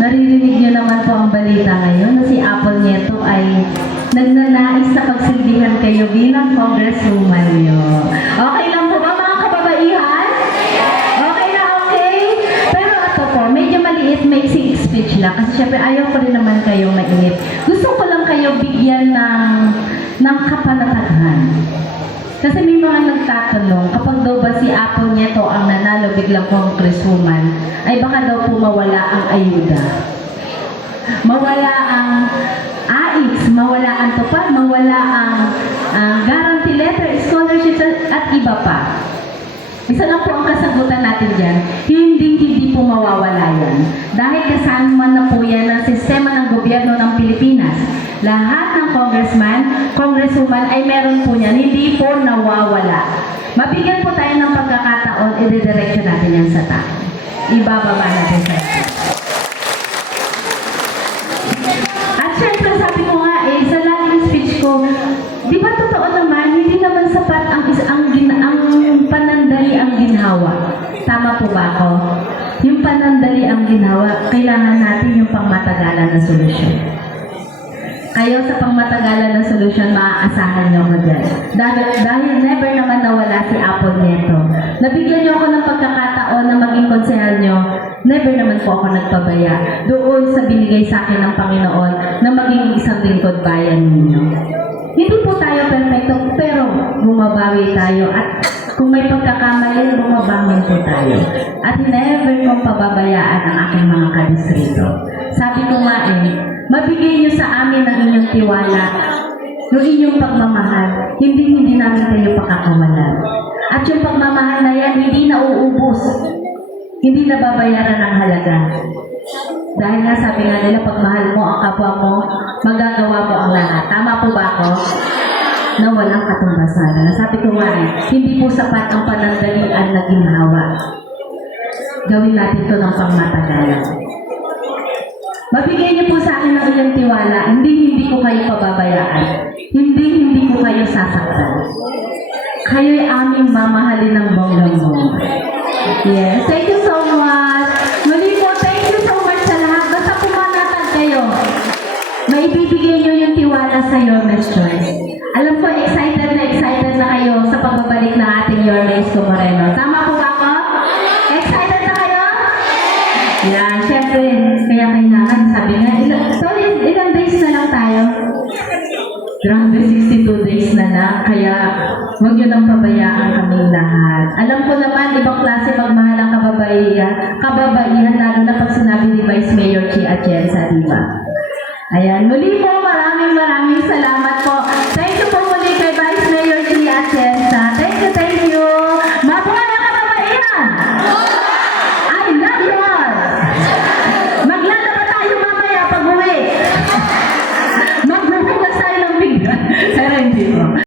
Naririnig niyo naman po ang balita ngayon na si Apple Nieto ay nagnanais na pagsilbihan kayo bilang congresswoman niyo. Okay lang po ba mga kababaihan? Okay na okay? Pero ito po, medyo maliit, maiksi speech lang. Kasi syempre ayaw ko rin naman kayo mainit. Gusto ko lang kayo bigyan ng kapanatagan. Kasi may mga nagtatanong, kapag daw ba si Apple Nieto ang nanalo biglang congresswoman, ay baka daw po mawala ang ayuda. Mawala ang AIX, mawala ang tupad, mawala ang guarantee letter, scholarships at iba pa. Isa lang po ang kasagutan natin dyan, hindi po mawawala yan. Dahil kasama na po yan ang sistema ng gobyerno ng Pilipinas. Lahat ng congresswoman ay meron po niyan, hindi po nawawala. Mabigyan po tayo ng pagkakataon, i-redirection natin yan sa tao. Ibababa natin sa tao. At syempre sabi ko nga sa laging speech ko, di ba totoo naman, hindi naman sapat ang panandali ang ginhawa. Tama po ba ako? Yung panandali ang ginhawa, kailangan natin yung pangmatagalan na solusyon. Kayo sa pangmatagalan na solusyon, maaasahan nyo ko dyan. Dahil never naman nawala si Apple Nieto. Nabigyan nyo ako ng pagkakataon na maging konsehal nyo, never naman po ako nagpabaya doon sa binigay sa akin ng Panginoon na maging isang lingkod bayan ninyo. Hindi po tayo perfecto, pero bumabawi tayo at kung may pagkakamali, bumabangon po tayo. At never kong pababayaan ang aking mga kadistrito. Sabi ko nga mabigay niyo sa amin ang inyong tiwala, yung inyong pagmamahal, hindi namin kayo pakakawalan. At yung pagmamahal na yan, hindi nauubos, hindi nababayaran ng halaga. Dahil nga sabi nga nila, pagmahal mo ang kapwa mo, magagawa mo ang lahat. Tama po ba ako? Na walang katumbasan. Sabi ko nga hindi po sapat ang panandalian na ginhawa. Gawin natin ito ng pangmatagalan. Mabigay niyo po sa akin ang inyong tiwala, hindi ko kayo pababayaan. Hindi ko kayo sasaktan. Kayo'y aming mamahalin ng bonggang-bongga. Yes, thank you so much. Muli po, thank you so much sa lahat. Basta pumanatag kayo. Maibibigay niyo yung tiwala sa Your Miss Choice. Alam ko, excited na kayo sa pagbabalik ng ating Your Miss Moreno. Tama po ba ako? Excited na kayo? Yan, syempre, kaya kailangan, sabi nga, ilang days na lang tayo? Grabe, 62 days na lang, kaya huwag nyo nang pabayaan kaming lahat. Alam ko naman, ibang klase magmahal ang kababaihan, lalo na pag sinabi ni Vice Mayor Chi Atienza, di ba? Ayan, muli po, maraming salamat